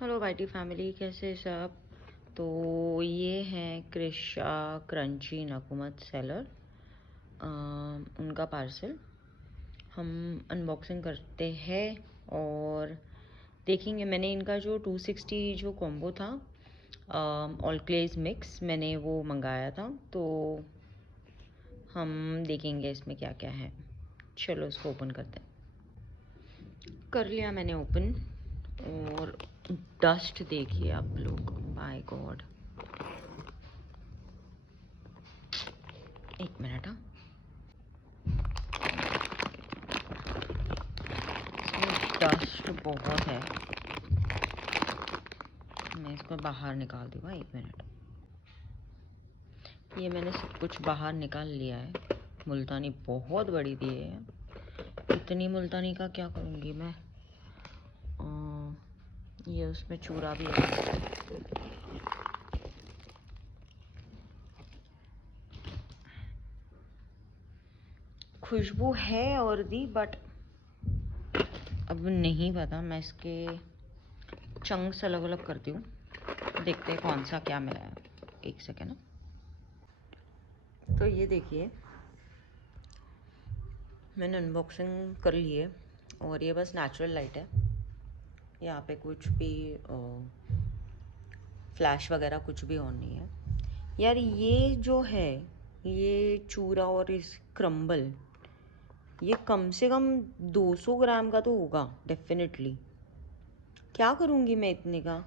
Hello YT family, कैसे सब। तो ये हैं क्रिशा क्रंची नकुमत सेलर, उनका पार्सल हम अनबॉक्सिंग करते हैं और देखेंगे। मैंने इनका जो 260 जो कॉम्बो था ऑल क्लेज मिक्स, मैंने वो मंगाया था, तो हम देखेंगे इसमें क्या क्या है। चलो इसको ओपन करते हैं। कर लिया मैंने ओपन, और डस्ट देखिए आप लोग, बाय गॉड। एक मिनट। हाँ, इसमें डस्ट बहुत है। मैं इसको बाहर निकाल दूँगा, एक मिनट। ये मैंने सब कुछ बाहर निकाल लिया है। मुल्तानी बहुत बड़ी दी है, इतनी मुल्तानी का क्या करूँगी मैं। ये उसमें चूरा भी है। खुशबू है और दी, बट अब नहीं पता। मैं इसके चंक्स अलग अलग करती हूँ, देखते हैं कौन सा क्या मिला है। एक सेकेंड। तो ये देखिए, मैंने अनबॉक्सिंग कर ली है और ये बस नेचुरल लाइट है। यहाँ पे कुछ भी फ्लैश वगैरह कुछ भी ऑन नहीं है। यार ये जो है, ये चूरा और इस क्रम्बल, ये कम से कम 200 ग्राम का तो होगा डेफिनेटली। क्या करूँगी मैं इतने का।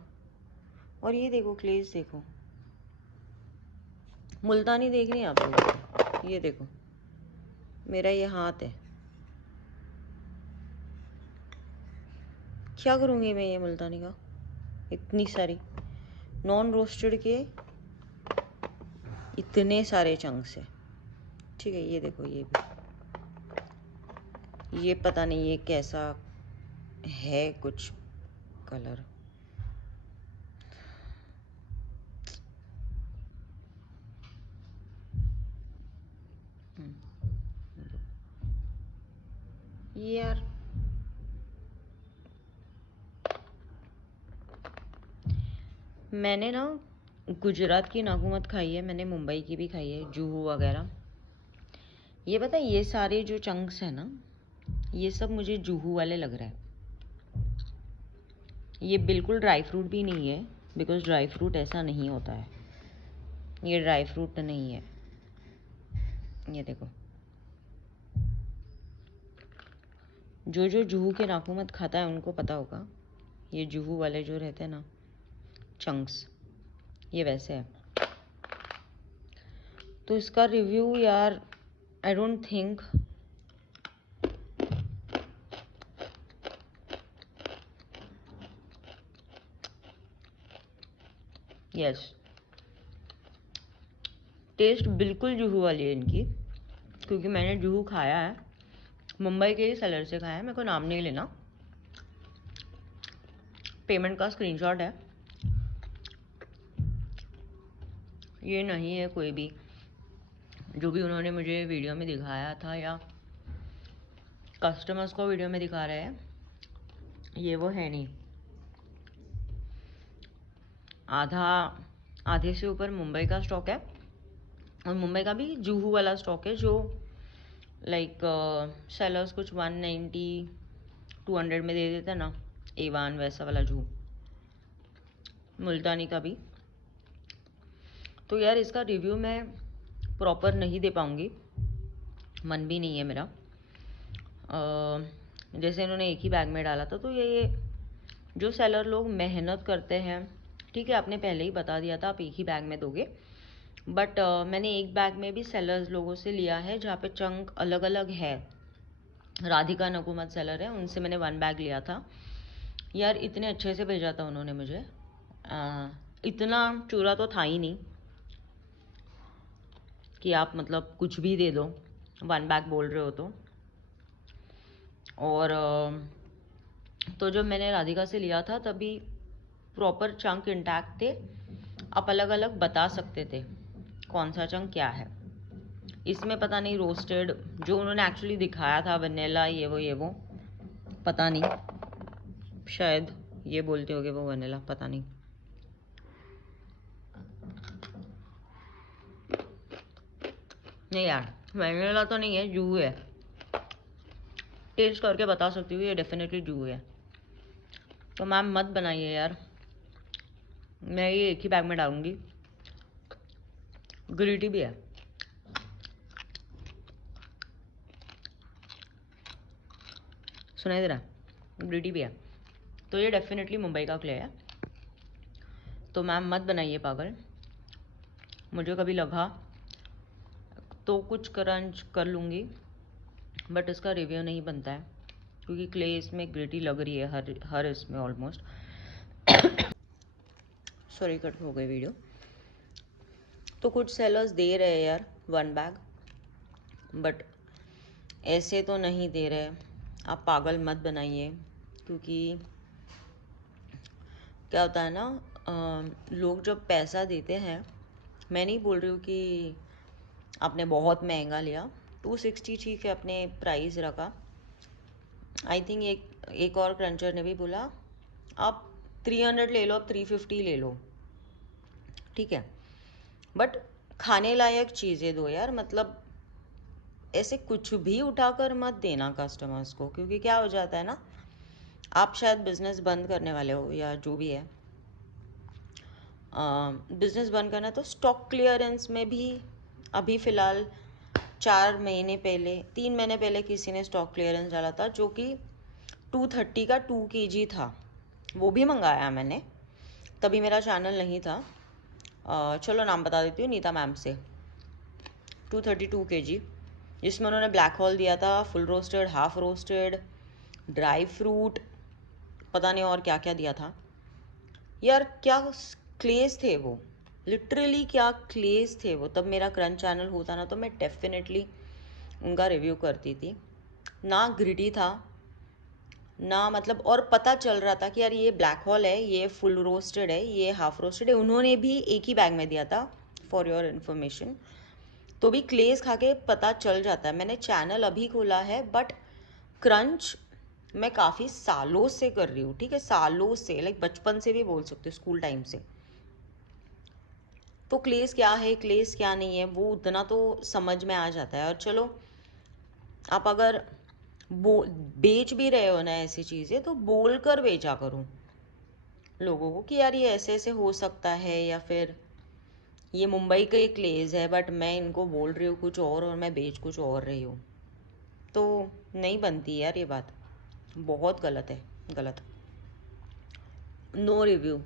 और ये देखो क्लेज, देखो मुल्तानी देख रही हैं आप लोग, ये देखो मेरा ये हाथ है। क्या करूँगी मैं ये मुल्तानी का, इतनी सारी नॉन रोस्टेड के इतने सारे चंक्स है। ठीक है, ये देखो, ये भी, ये पता नहीं ये कैसा है, कुछ कलर। यार मैंने ना गुजरात की नागुमत खाई है, मैंने मुंबई की भी खाई है, जुहू वगैरह। ये पता है, ये सारे जो चंक्स है ना, ये सब मुझे जुहू वाले लग रहा है। ये बिल्कुल ड्राई फ्रूट भी नहीं है, बिकॉज ड्राई फ्रूट ऐसा नहीं होता है। ये ड्राई फ्रूट नहीं है। ये देखो, जो जो जुहू के नागुमत खाता है उनको पता होगा, ये जुहू वाले जो रहते हैं ना चंक्स, ये वैसे है। तो इसका रिव्यू यार, I don't think, yes, test बिल्कुल जुहू वाली है इनकी, क्योंकि मैंने जुहू खाया है, मुंबई के ही सेलर से खाया है। मेरे को नाम नहीं लेना, पेमेंट का स्क्रीनशॉट है। ये नहीं है कोई भी जो भी उन्होंने मुझे वीडियो में दिखाया था या कस्टमर्स को वीडियो में दिखा रहे हैं, ये वो है नहीं। आधे से ऊपर मुंबई का स्टॉक है, और मुंबई का भी जुहू वाला स्टॉक है, जो लाइक सेलर्स कुछ 190 200 में दे देते ना, A1 वैसा वाला जुहू। मुल्तानी का भी। तो यार इसका रिव्यू मैं प्रॉपर नहीं दे पाऊँगी, मन भी नहीं है मेरा। जैसे इन्होंने एक ही बैग में डाला था, तो ये जो सेलर लोग मेहनत करते हैं, ठीक है, आपने पहले ही बता दिया था आप एक ही बैग में दोगे, बट मैंने एक बैग में भी सेलर्स लोगों से लिया है जहाँ पे चंक अलग अलग है। राधिका नकुमत सेलर है, उनसे मैंने 1 बैग लिया था। यार इतने अच्छे से भेजा था उन्होंने मुझे, इतना चूरा तो था ही नहीं कि आप मतलब कुछ भी दे दो, 1 बैग बोल रहे हो तो। और तो जब मैंने राधिका से लिया था तभी प्रॉपर चंक इंटैक्ट थे, आप अलग अलग बता सकते थे कौन सा चंक क्या है। इसमें पता नहीं रोस्टेड जो उन्होंने एक्चुअली दिखाया था, वनीला ये वो पता नहीं, शायद ये बोलते होगे वो वनीला, पता नहीं। नहीं यार, वनीला तो नहीं है, जू है। टेस्ट करके बता सकती हूँ, ये डेफिनेटली जू है। तो मैम मत बनाइए यार, मैं ये एक ही बैग में डालूंगी। ग्रीन टी भी है, सुनाई दे रहा है? ग्रीन टी भी है। तो ये डेफिनेटली मुंबई का क्ले है। तो मैम मत बनाइए पागल। मुझे कभी लगा तो कुछ क्रंच कर लूँगी, बट इसका रिव्यू नहीं बनता है क्योंकि क्ले इसमें ग्रिटी लग रही है हर इसमें ऑलमोस्ट। सॉरी, कट हो गई वीडियो। तो कुछ सेलर्स दे रहे हैं यार 1 बैग, बट ऐसे तो नहीं दे रहे। आप पागल मत बनाइए, क्योंकि क्या होता है ना, लोग जब पैसा देते हैं, मैं नहीं बोल रही हूँ कि आपने बहुत महंगा लिया, 260 ठीक है, अपने प्राइस रखा। आई थिंक एक और क्रंचर ने भी बोला आप 300 ले लो, आप 350 ले लो, ठीक है, बट खाने लायक चीज़ें दो यार। मतलब ऐसे कुछ भी उठाकर मत देना कस्टमर्स को, क्योंकि क्या हो जाता है ना, आप शायद बिजनेस बंद करने वाले हो या जो भी है, बिजनेस बंद करना, तो स्टॉक क्लियरेंस में भी अभी फ़िलहाल 3 महीने पहले किसी ने स्टॉक क्लियरेंस डाला था, जो कि 230 का 2 kg था। वो भी मंगाया मैंने, तभी मेरा चैनल नहीं था। चलो नाम बता देती हूँ, नीता मैम से। 232 kg, जिसमें उन्होंने ब्लैक होल दिया था, full roasted, half roasted, dry fruit, पता नहीं और क्या क्या दिया था यार। क्या क्लेस थे वो, लिटरली क्या क्लेस थे वो। तब मेरा क्रंच चैनल होता ना तो मैं डेफिनेटली उनका रिव्यू करती थी। ना ग्रिडी था ना, मतलब, और पता चल रहा था कि यार ये ब्लैक होल है, ये फुल रोस्टेड है, ये हाफ रोस्टेड है। उन्होंने भी एक ही बैग में दिया था, फॉर योर इन्फॉर्मेशन। तो भी क्लेस खा के पता चल जाता है। मैंने चैनल अभी खोला है, बट क्रंच मैं काफ़ी सालों से कर रही हूँ, ठीक है, सालों से, लाइक बचपन से भी बोल सकते हो, स्कूल टाइम से। तो क्लेस क्या है, क्लेस क्या नहीं है, वो उतना तो समझ में आ जाता है। और चलो, आप अगर बेच भी रहे हो ना ऐसी चीज़ें, तो बोल कर बेचा करो लोगों को कि यार ये ऐसे ऐसे हो सकता है, या फिर ये मुंबई का एक क्लेज है, बट मैं इनको बोल रही हूँ कुछ और मैं बेच कुछ और रही हूँ। तो नहीं बनती यार ये बात, बहुत गलत है, गलत। No review,